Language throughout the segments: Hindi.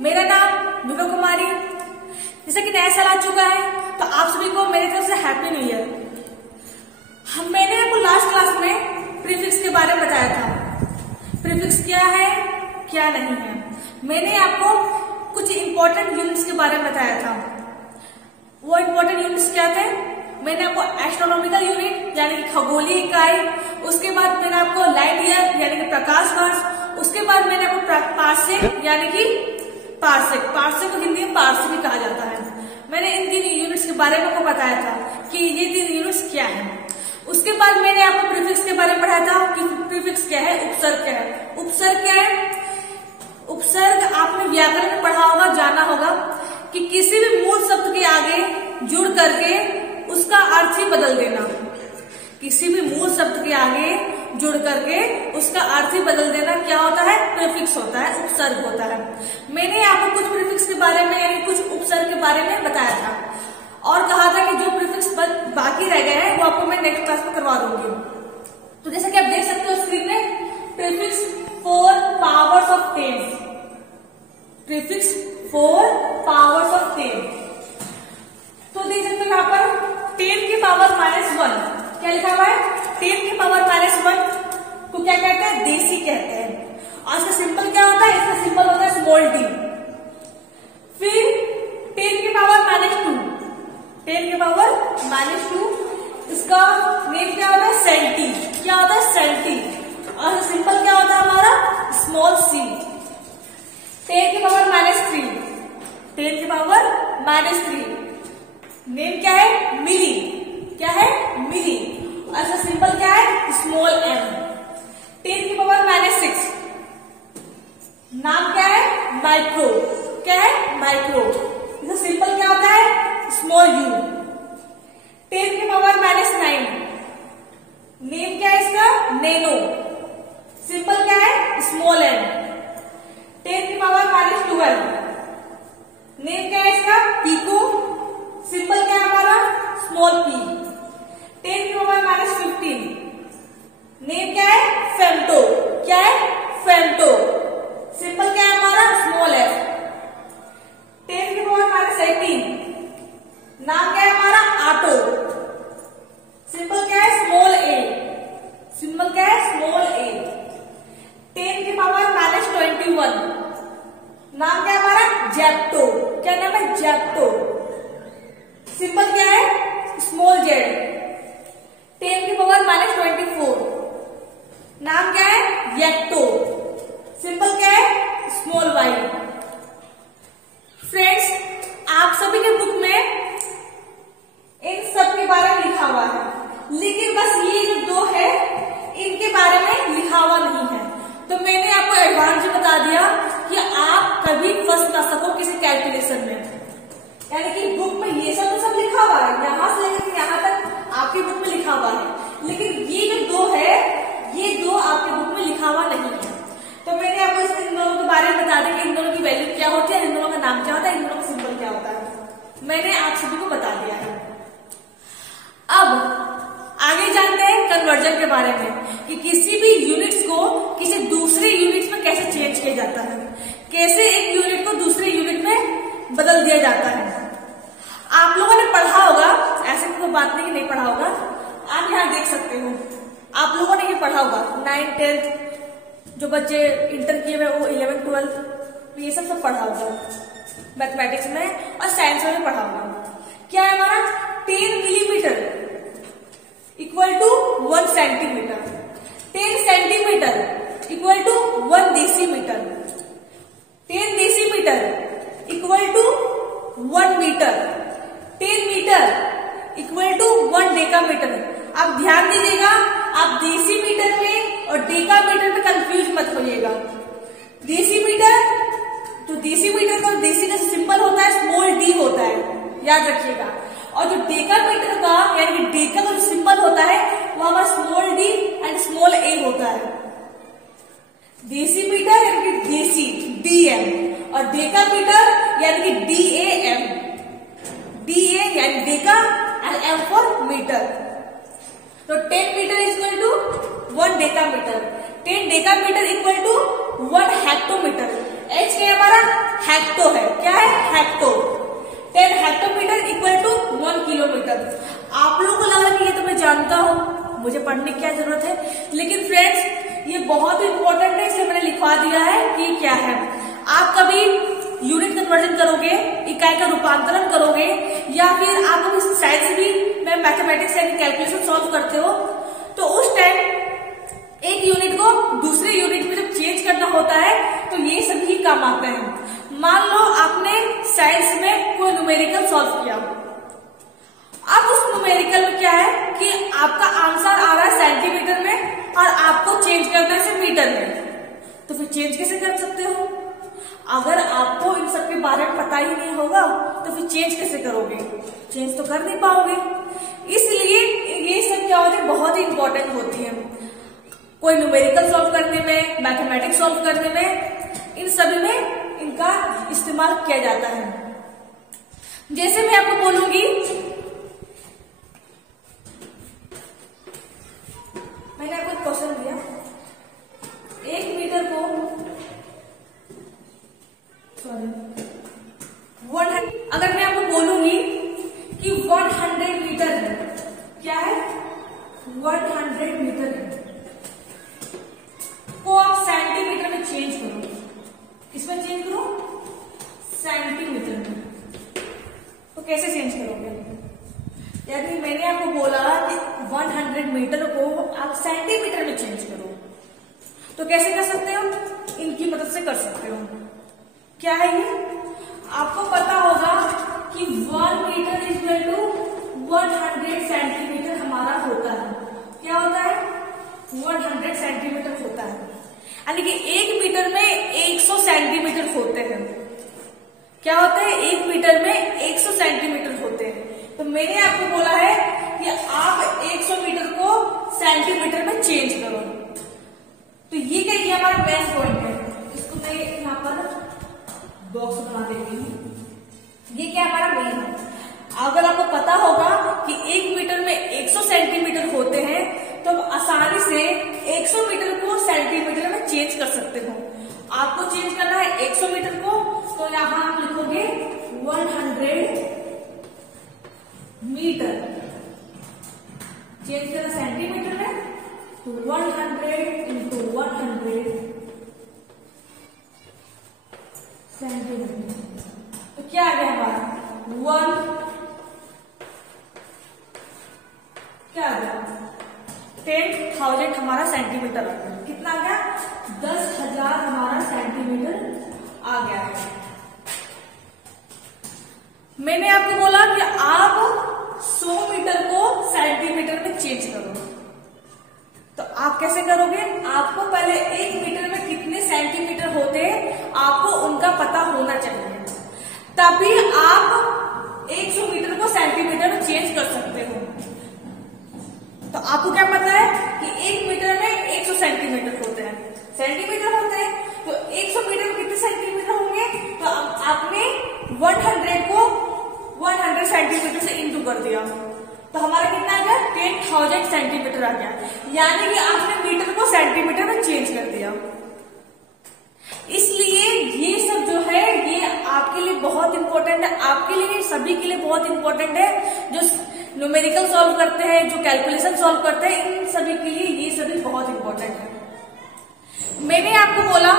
मेरा नाम विभा कुमारी। जैसे कि नया साल आ चुका है तो आप सभी को मेरी तरफ से हैप्पी न्यू ईयर। मैंने आपको लास्ट क्लास में प्रीफिक्स के बारे में बताया था। प्रीफिक्स क्या है क्या नहीं है। मैंने आपको कुछ इंपॉर्टेंट यूनिट्स के बारे में बताया था। वो इंपॉर्टेंट यूनिट्स क्या थे? मैंने आपको एस्ट्रोनॉमिकल यूनिट यानी कि खगोलीय इकाई, उसके बाद मैंने आपको लाइट ईयर यानी कि प्रकाश वर्ष, उसके बाद मैंने आपको पार्सेक यानी कि पार्सेक को हिंदी में पारसी भी कहा जाता है। मैंने इन 3 यूनिट्स के बारे में आपको बताया था कि ये 3 यूनिट्स क्या है। उसके बाद मैंने आपको प्रीफिक्स के बारे में पढ़ाया था कि प्रीफिक्स क्या है, उपसर्ग क्या है। उपसर्ग क्या है? उपसर्ग आपने व्याकरण में पढ़ा होगा, जाना होगा कि किसी भी मूल शब्द के आगे जुड़ करके उसका अर्थ ही बदल देना। किसी भी मूल शब्द के आगे जुड़ करके उसका अर्थ ही बदल देना क्या होता है? प्रीफिक्स होता है, उपसर्ग होता है। मैंने आपको कुछ प्रीफिक्स के बारे में यानी कुछ उपसर्ग के बारे में बताया था और कहा था कि जो प्रीफिक्स बाकी रह गए हैं वो आपको मैं नेक्स्ट क्लास में करवा दूंगी। तो जैसा कि आप देख सकते हो स्क्रीन में, prefix 4 powers of 10। Prefix 4 powers of 10। तो देख सकते हो यहाँ पर 10 की पावर -1 क्या लिखा हुआ है? 10 की पावर -1 को क्या कहते हैं? देसी कहते हैं। और इसका सिंबल क्या होता है? इसका सिंबल होता है स्मॉल डी। फिर 10 की पावर -2, 10 की पावर -2 इसका नेम क्या होता है? सेंटी। क्या होता है? सेंटी। और सिंबल क्या होता है हमारा? Small C. 10 की पावर -3, 10 की पावर -3 नेम क्या है? मिली। क्या है? मिली। और इसका सिंबल क्या है? Small M. 10 की पावर -6 नाम क्या है? माइक्रो। क्या है? माइक्रो। इसका सिंबल क्या होता है? Small you. 10 की पावर -9 नेम क्या है इसका? नैनो। सिंबल क्या है? Small N. 10 की पावर -12 नेम क्या है इसका? पीको। सिंबल क्या है हमारा? Small P. 10 की पावर -15 नेम क्या है? फेम्टो। क्या है? फेम्टो। सिंबल क्या है हमारा? Small F. 10 की पावर -18 नाम क्या है हमारा? आटो। सिंबल क्या है? स्मॉल ए। सिंबल क्या है? स्मॉल ए। 10 की पावर -21 नाम क्या है हमारा? जेप्टो। क्या नाम है? जेप्टो। सिंबल क्या है? Small Z. 10 की पावर -24 नाम क्या है? येक्टो। सिंबल क्या है? Small Y. फ्रेंड्स, आप सभी के बुक में इन सब के बारे में लिखा हुआ है, लेकिन बस ये जो 2 है इनके बारे में लिखा हुआ नहीं है। तो मैंने आपको एडवांस बता दिया कि आप कभी फंस ना सको किसी कैलकुलेशन में। यानी कि बुक में ये सब तो सब लिखा हुआ है, यहां से लेकर यहां तक आपकी बुक में लिखा हुआ है, लेकिन ये जो 2 है ये 2 आपकी बुक में लिखा हुआ नहीं है। तो मैंने आपको इन दोनों के बारे में बता दिया कि इन दोनों की वैल्यू क्या होती है, इन दोनों का नाम क्या होता है, इन दोनों का सिंबल क्या होता है। मैंने आप सभी को बता दिया है। अब आगे जानते हैं कन्वर्जन के बारे में कि किसी भी यूनिट्स को किसी दूसरे यूनिट में कैसे चेंज किया जाता है, कैसे एक यूनिट को दूसरे यूनिट में बदल दिया जाता है। आप लोगों ने पढ़ा होगा, ऐसे कोई बात नहीं कि नहीं पढ़ा होगा। आप यहाँ देख सकते हो, आप लोगों ने ये पढ़ा होगा 9th 10th जो बच्चे इंटर किए हुए वो 11th 12th ये सब पढ़ा होगा मैथमेटिक्स में और साइंस में भी पढ़ा होगा। क्या है हमारा? 10 millimetre equal to 1 centimetre. 10 centimetre equal to 1 decimetre. 10 decimetre equal to 1 metre. 10 metre equal to 1 decametre. आप ध्यान दीजिएगा, आप डेसीमीटर में और डेकामीटर में कंफ्यूज मत होइएगा। डेसीमीटर तो डेसीमीटर का देसी का सिंबल होता है स्मॉल डी होता है, याद रखिएगा। और जो डेकामीटर का यानी कि डेका का जो सिंबल होता है वो हमारा स्मॉल डी एंड स्मॉल ए होता है। डेसीमीटर यानी कि देसी डीएम और डेकामीटर यानी कि डीएएम। डीए यानी deca and M for metre. तो 10 metre equal to 1 decametre. 10 decametre equal to 1 hectometre. H क्या है हमारा? हेक्टो है। क्या है? Hecto. 10 hectometre equal to 1 kilometre. आप लोगों को लग रहा है कि ये तो मैं जानता हूं, मुझे पढ़ने की क्या जरूरत है, लेकिन फ्रेंड्स ये बहुत इंपॉर्टेंट है, इसलिए मैंने लिखवा दिया है कि क्या है। आप कभी यूनिट कन्वर्जन करोगे, इकाई का रूपांतरण करोगे, या फिर आप कभी साइंस में मैथमेटिक्स यानी कैलकुलेशन सॉल्व करते हो, तो उस टाइम एक यूनिट को दूसरे यूनिट में जब चेंज करना होता है तो ये सभी काम आते हैं। मान लो आपने साइंस में कोई न्यूमेरिकल सॉल्व किया, अब उस न्यूमेरिकल में क्या है कि आपका आंसर आ रहा है सेंटीमीटर में और आपको चेंज करना है मीटर में, तो फिर चेंज कैसे कर सकते हो? अगर आपको इन सब के बारे में पता ही नहीं होगा तो फिर चेंज कैसे करोगे? चेंज तो कर नहीं पाओगे। इसलिए ये सब क्या होती है, बहुत ही इंपॉर्टेंट होती है। कोई न्यूमेरिकल सॉल्व करने में, मैथमेटिक्स सॉल्व करने में, इन सभी में इनका इस्तेमाल किया जाता है। जैसे मैं आपको बोलूंगी, मैंने आपको एक क्वेश्चन दिया, 1 मीटर को 100, अगर मैं आपको बोलूंगी कि 100 मीटर है, क्या है? 100 मीटर है, को आप सेंटीमीटर में चेंज करो। किसमें चेंज करो? सेंटीमीटर में। तो कैसे चेंज करोगे? यदि मैंने आपको बोला कि 100 मीटर को आप सेंटीमीटर में चेंज करो, तो कैसे कर सकते हो? इनकी मदद से कर सकते हो। क्या है ये? आपको पता होगा कि 1 मीटर इक्वल टू 100 सेंटीमीटर हमारा होता है। क्या होता है? 100 सेंटीमीटर होता है, यानी कि 1 मीटर में 100 सेंटीमीटर होते हैं। क्या होते हैं? 1 मीटर में 100 सेंटीमीटर होते हैं। तो मैंने आपको बोला है कि आप 100 मीटर को सेंटीमीटर में चेंज करो। तो ये क्या, ये हमारा मेन पॉइंट है। इसको मैं यहाँ पर बॉक्स बना देती हूँ। ये क्या हमारा मेन है। अगर आपको पता होगा कि 1 मीटर में 100 सेंटीमीटर होते हैं, तो आप आसानी से 100 मीटर को सेंटीमीटर में चेंज कर सकते हो। आपको चेंज करना है 100 मीटर को, तो यहां आप लिखोगे 100 मीटर। चेंज करना सेंटीमीटर में, तो 100 इंटू 100 सेंटीमीटर। तो क्या आ गया हमारा? 1 क्या आ गया? 10,000 हमारा सेंटीमीटर आ गया। कितना आ गया? 10,000 हमारा सेंटीमीटर आ गया है। मैंने आपको बोला कि आप 100 मीटर को सेंटीमीटर में चेंज करो, तो आप कैसे करोगे? आपको पहले 1 मीटर में कितने सेंटीमीटर होते हैं आपको उनका पता होना चाहिए, तभी आप 100 मीटर को सेंटीमीटर में चेंज कर सकते हो। तो आपको क्या पता है कि 1 मीटर में 100 सेंटीमीटर होते हैं, सेंटीमीटर होते हैं, तो 100 मीटर में कितने सेंटीमीटर होंगे? तो आपने 100 को 100 सेंटीमीटर से इंटू कर दिया, तो हमारा कितना आ गया? 10,000 सेंटीमीटर आ गया। यानी कि आपने मीटर को सेंटीमीटर में चेंज कर दिया। इसलिए ये सब जो है ये आपके लिए बहुत इंपॉर्टेंट है, आपके लिए, सभी के लिए बहुत इंपॉर्टेंट है। जो न्यूमेरिकल सॉल्व करते हैं, जो कैलकुलेशन सॉल्व करते हैं, इन सभी के लिए ये सभी बहुत इंपॉर्टेंट है। मैंने आपको बोला,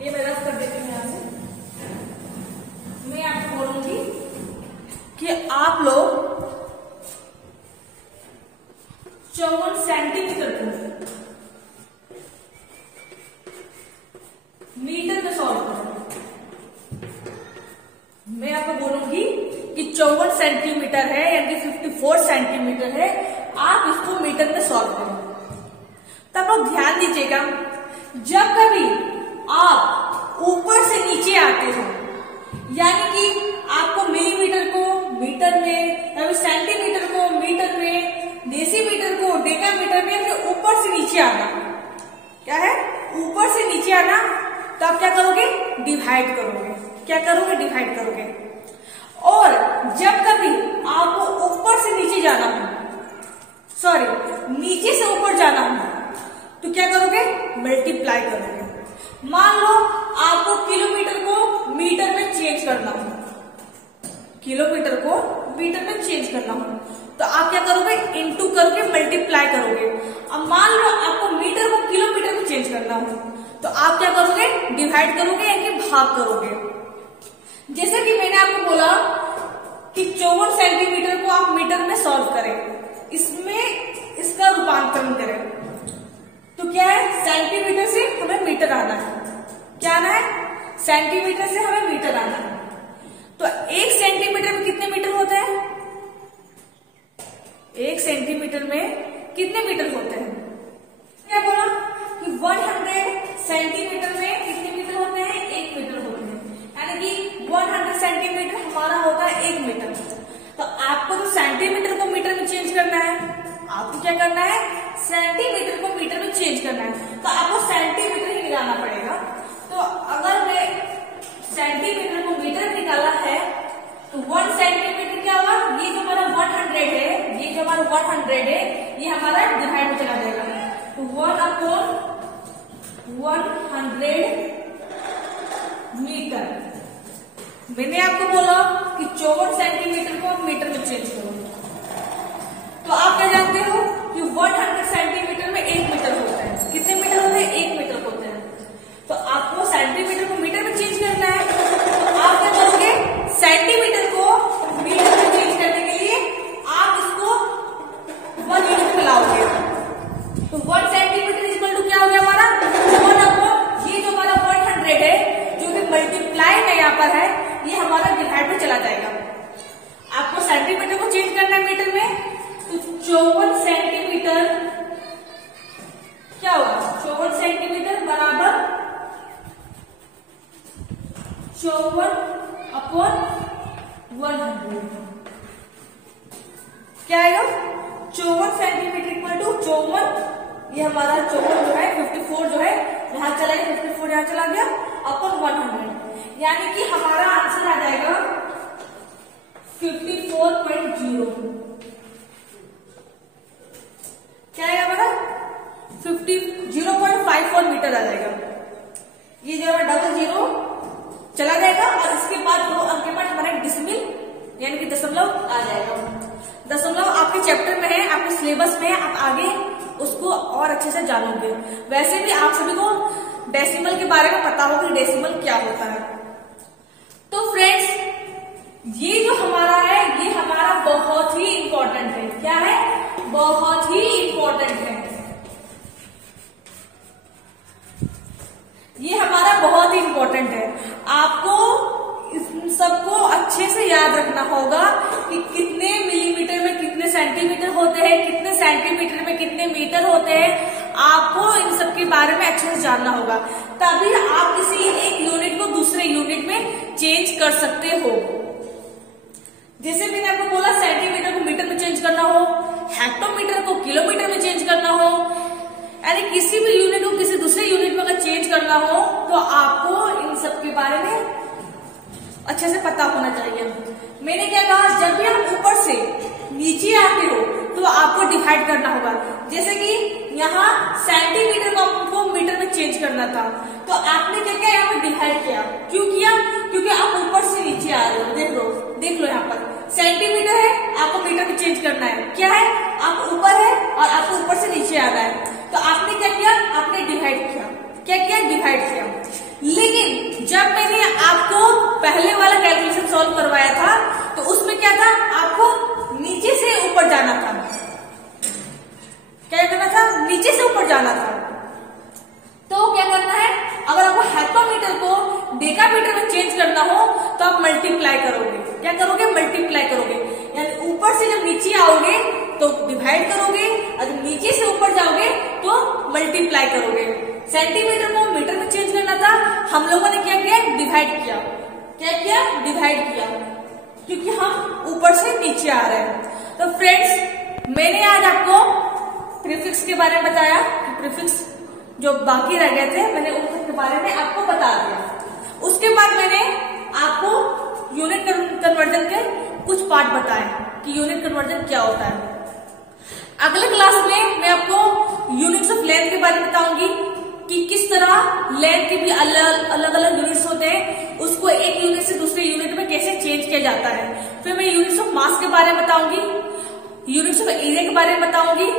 ये मैं रफ कर देती हूँ यहां से, मैं आपको बोलूंगी कि आप लोग 54 सेंटीमीटर को मीटर में सॉल्व करो। मैं आपको बोलूंगी कि 54 सेंटीमीटर है, यानी 54 सेंटीमीटर है, आप इसको मीटर में सॉल्व करो। तब आप ध्यान दीजिएगा, जब कभी आप ऊपर से नीचे आते हो, यानी कि आपको मिलीमीटर को मीटर में, या सेंटीमीटर को मीटर में, डेसीमीटर को डेकामीटर में, फिर ऊपर से नीचे आना, क्या है? ऊपर से नीचे आना, तो आप क्या करोगे? डिवाइड करोगे। क्या करोगे? डिवाइड करोगे। और जब कभी आपको ऊपर से नीचे जाना हो, सॉरी नीचे से ऊपर जाना हो, तो क्या करोगे? मल्टीप्लाई करोगे। मान लो आपको किलोमीटर करना हो, किलोमीटर को मीटर में चेंज करना हो, तो आप क्या करोगे, इनटू करोगे, मल्टीप्लाई करोगे। अब मान लो आपको मीटर को किलोमीटर में चेंज करना हो, तो आप क्या करोगे, डिवाइड करोगे यानी भाग करोगे। जैसे कि मैंने आपको बोला कि 54 सेंटीमीटर को आप मीटर में सॉल्व करें, इसमें इसका रूपांतरण करें, तो क्या है, सेंटीमीटर से हमें मीटर आना है। क्या आना है, सेंटीमीटर से हमें मीटर आना है। तो 1 सेंटीमीटर में कितने मीटर होते हैं, 1 सेंटीमीटर में कितने मीटर होते हैं, क्या बोला कि 100 सेंटीमीटर में कितने मीटर होते हैं, 1 मीटर होते हैं, यानी कि 100 सेंटीमीटर हमारा होता है 1 मीटर। तो आपको तो सेंटीमीटर को मीटर में चेंज करना है, आपको क्या करना है, सेंटीमीटर को मीटर में चेंज करना है, तो आपको सेंटीमीटर ही निकालना पड़ेगा। तो अगर मैं सेंटीमीटर को मीटर में निकाला है, तो 1 सेंटीमीटर क्या हुआ, ये जो हमारा 100 है, ये जो हमारा 100 है, ये हमारा डिवाइड में चला जाएगा, तो 1/100 मीटर। मैंने आपको बोला कि 54 सेंटीमीटर को आप मीटर में चेंज करो, तो आप क्या जानते हो कि 100 सेंटीमीटर में 1 मीटर होता है। कितने मीटर होते हैं, 1 मीटर होते हैं। तो आपको सेंटीमीटर को मीटर में चेंज करना है, तो आप क्या करोगे, सेंटीमीटर को मीटर में चेंज करने के लिए आप इसको 1 यूनिट में लाओगे, तो 1 सेंटीमीटर इक्वल टू क्या हो गया हमारा 1/, ये जो हमारा 100 है, जो कि मल्टीप्लाई में यहाँ पर है, ये हमारा डिवाइड में चला जाएगा। आपको सेंटीमीटर को चेंज करना है मीटर में, तो 54 सेंटीमीटर क्या होगा, 54 सेंटीमीटर बराबर 54/100 क्या आएगा, 54 सेंटीमीटर इक्वल टू 54, ये हमारा 54 जो है 54 जो है यहां चला गया, 54 यहां चला गया अपन 100, यानी कि हमारा आंसर आ जाएगा 54.0। क्या आएगा हमारा 0.54 मीटर आ जाएगा। ये जो है डबल जीरो चला जाएगा और इसके बाद 2 अंक के बाद हमारा डिसमिल यानी कि दशमलव आ जाएगा। दशमलव आपके चैप्टर में है, आपके सिलेबस में है, आप आगे उसको और अच्छे से जानोगे। वैसे भी आप सभी को डेसिमल के बारे में पता होगा कि डेसिमल क्या होता है। तो फ्रेंड्स, ये जो हमारा है, ये हमारा बहुत ही इंपॉर्टेंट है। क्या है, बहुत ही इंपॉर्टेंट है। ये हमारा बहुत ही इंपॉर्टेंट है। आपको इन सबको अच्छे से याद रखना होगा कि कितने मिलीमीटर में कितने सेंटीमीटर होते हैं, कितने सेंटीमीटर में कितने मीटर होते हैं। आपको इन सब के बारे में अच्छे से जानना होगा, तभी आप किसी एक यूनिट को दूसरे यूनिट में चेंज कर सकते हो। जैसे मैंने आपको बोला, सेंटीमीटर को मीटर में चेंज करना हो, हेक्टोमीटर को किलोमीटर में चेंज करना हो, यानी किसी भी यूनिट को किसी दूसरे यूनिट में अगर चेंज करना हो तो आपको इन सब के बारे में अच्छे से पता होना चाहिए। मैंने क्या कहा, जब भी आप ऊपर से नीचे आते हो तो आपको डिवाइड करना होगा। जैसे कि यहाँ सेंटीमीटर को आपको मीटर में चेंज करना था, तो आपने क्या किया, यहाँ पर डिवाइड किया। क्यों किया, क्योंकि आप ऊपर से नीचे आ रहे हो। देख लो यहाँ पर सेंटीमीटर है, आपको मीटर में चेंज करना है। क्या है, आप ऊपर है और आपको ऊपर से नीचे आना है, तो आपने क्या किया, आपने डिवाइड किया। क्या किया, डिवाइड किया। लेकिन जब मैंने आपको पहले वाला कैलकुलेशन सॉल्व करवाया था, तो उसमें क्या था, आपको नीचे से ऊपर जाना था। क्या करना था, नीचे से ऊपर जाना था। तो क्या करना है, अगर आपको हेक्टोमीटर को डेकामीटर में चेंज करना हो तो आप मल्टीप्लाई करोगे। क्या करोगे, मल्टीप्लाई करोगे, यानी ऊपर से जब नीचे आओगे तो डिवाइड करोगे, और जब नीचे से ऊपर जाओगे तो मल्टीप्लाई करोगे। सेंटीमीटर को मीटर में चेंज करना था, हम लोगों ने क्या किया, डिवाइड किया। क्या किया, डिवाइड किया, क्योंकि हम ऊपर से नीचे आ रहे हैं। तो फ्रेंड्स, मैंने आज आपको प्रीफिक्स के बारे में बताया। प्रीफिक्स जो बाकी रह गए थे, मैंने उनके बारे में आपको बता दिया। उसके बाद मैंने आपको यूनिट कन्वर्जन के कुछ पार्ट बताए कि यूनिट कन्वर्जन क्या होता है। अगले क्लास में मैं आपको यूनिट्स ऑफ लेंथ के बारे में बताऊंगी कि किस तरह लेंथ के भी अलग अलग यूनिट्स होते हैं, उसको एक यूनिट से दूसरे यूनिट जाता है। फिर मैं यूनिट्स ऑफ मास के बारे में बताऊंगी, यूनिट्स ऑफ एरिया के बारे में बताऊंगी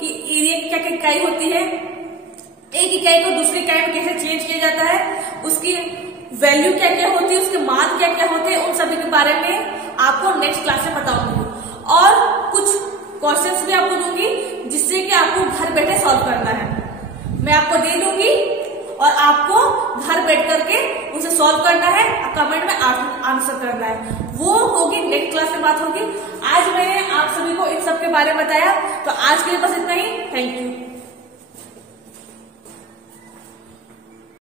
कि एरिया की क्या क्या इकाई होती है, एक इकाई को दूसरी इकाई में कैसे चेंज किया जाता है, उसकी वैल्यू क्या क्या होती है, उसके मान क्या क्या होते हैं, उन सभी के बारे में आपको नेक्स्ट क्लास में बताऊंगी। और कुछ क्वेश्चंस भी आपको दूंगी जिससे कि आपको घर बैठे सॉल्व करना है। मैं आपको दे दूंगी और आपको घर बैठ करके उसे सॉल्व करना है, कमेंट में आंसर करना है। वो होगी नेक्स्ट क्लास में बात होगी। आज मैंने आप सभी को इन सब के बारे में बताया, तो आज के लिए बस इतना ही। Thank you.